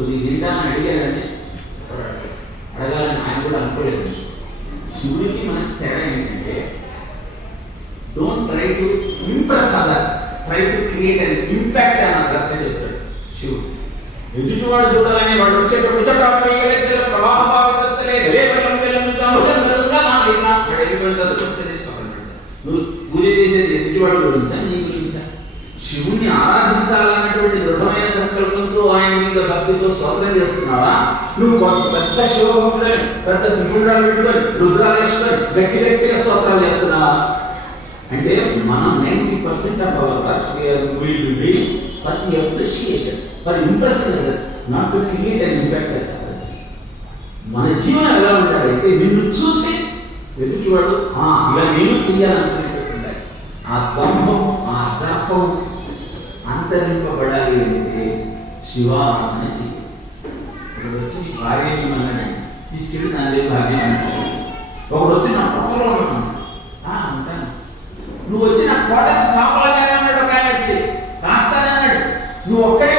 కొద్దిగా తింటామని అడిగారండి అడగాలని ఆయన కూడా అనుకోలేదు. శివుడికి మనకి తేడా ఏంటంటే don't try to impress other try to create an impact అని అదర్స్ అని చెప్తాడు శివుడు. ఎదుటివాడు చూడాలని వాడు వచ్చేటప్పుడు "ఇతడు ప్రవాహ నువ్వు పూజ చేసేది ఎదుటివాడు గురించా? నీ గురించా? శివుణ్ణి ఆరాధించాలా? భక్తితో స్తోత్రం చేస్తున్నావా? నువ్వు కొంత పెద్ద శివభక్తుడని పెద్ద త్రిపురాలు పెట్టుకొని రుద్రాలు వేసుకొని గట్టి గట్టిగా స్తోత్రాలు చేస్తున్నావా? అంటే మనం ninety percent of our works we are will be for the appreciation for impression others not to create and impact as others మన జీవనం ఎలా ఉండాలంటే నిన్ను చూసి ఎదుటివాడు ఇలా నేను చేయాలనుకునేటట్టు ఉండాలి. ఆ దంభం ఆ దర్పం అంతరింపబడాలి అంటే శివారాధన చెయ్యి ఇక్కడ వచ్చి భార్య మిమ్మల్ని తీసుకెళ్ళి నాదే భార్య ఒకడు వచ్చి నా పక్కలో ఉన్నాను అంటాను. నువ్వు వచ్చి నా కోటకు కాపలాగా ఉన్నాడు ఒక ఆయన వచ్చి. కాస్తానన్నాడు నువ్వు ఒక్కడే